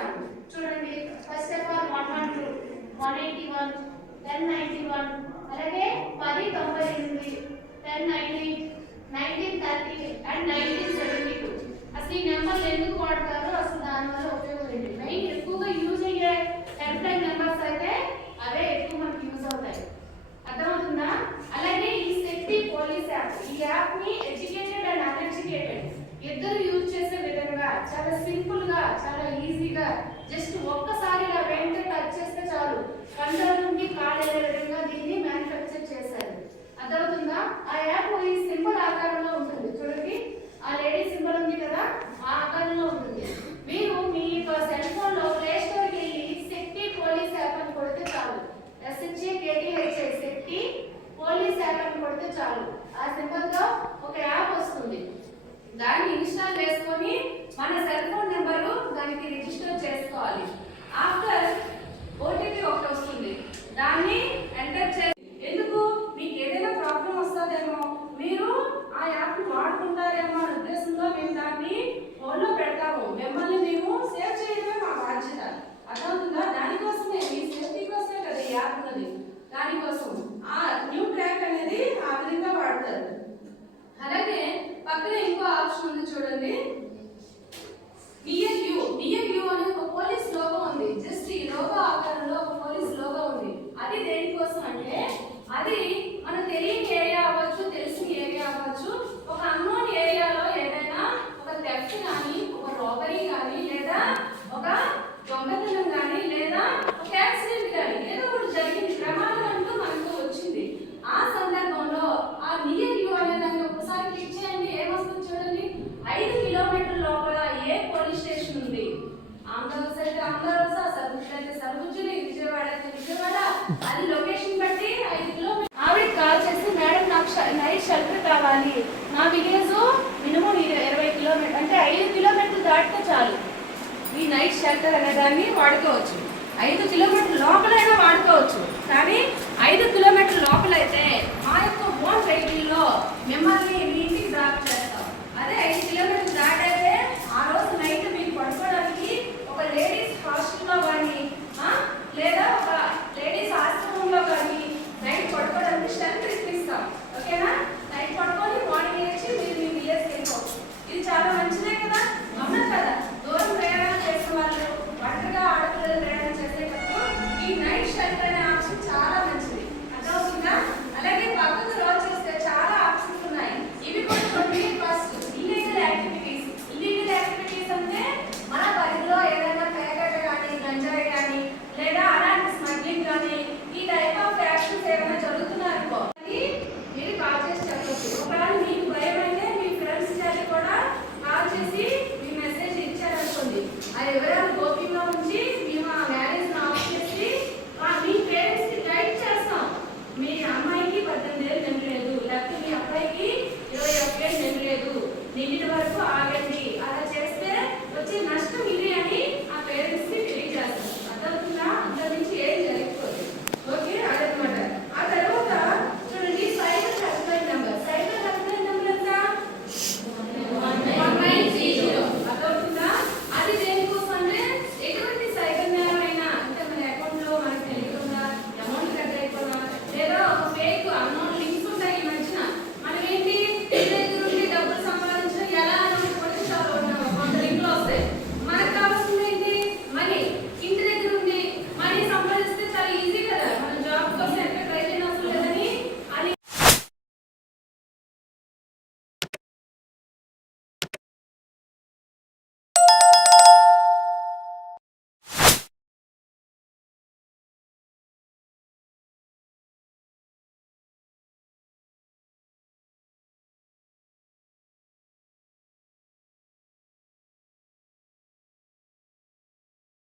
చేసాము చూడండి first of all one one two one eighty one ten ninety one అలాగే పది తొంభై ఎనిమిది ten ninety nineteen thirty and nineteen seventy two అసలు ఈ నెంబర్లు ఎందుకు వాడతారో అసలు దానివల్ల ఉపయోగం లేదు మెయిన్ ఎక్కువగా యూజ్ అయ్యే టెంప్లైన్ చాలా ఈజీగా జస్ట్ ఒక్కసారి ఇలా వెంటనే టచ్ చేస్తే చాలు. కండల నుండి కాల్ విధంగా దీన్ని మ్యానుఫ్యాక్చర్ చేశారు. అర్థమవుతుందా? ఆ యాప్ ఈ సింపుల్ ఆకారం అది లొకేషన్ బట్టి ఐదు కిలోమీటర్ ఆవిడ కాల్ చేసి మేడం నాకు ష- నైట్ షెల్టర్ కావాలి. నా విలేజ్ మినిమం ఇరవై కిలోమీటర్ అంటే ఐదు కిలోమీటర్లు దాటితే చాలు. ఈ నైట్ షెల్టర్ అనే దాన్ని వాడుకోవచ్చు. ఐదు కిలోమీటర్ల లోపలైనా వాడుకోవచ్చు. కానీ ఐదు కిలోమీటర్ల లోపలైతే మా యొక్క ఓన్ వెహికల్లో మేము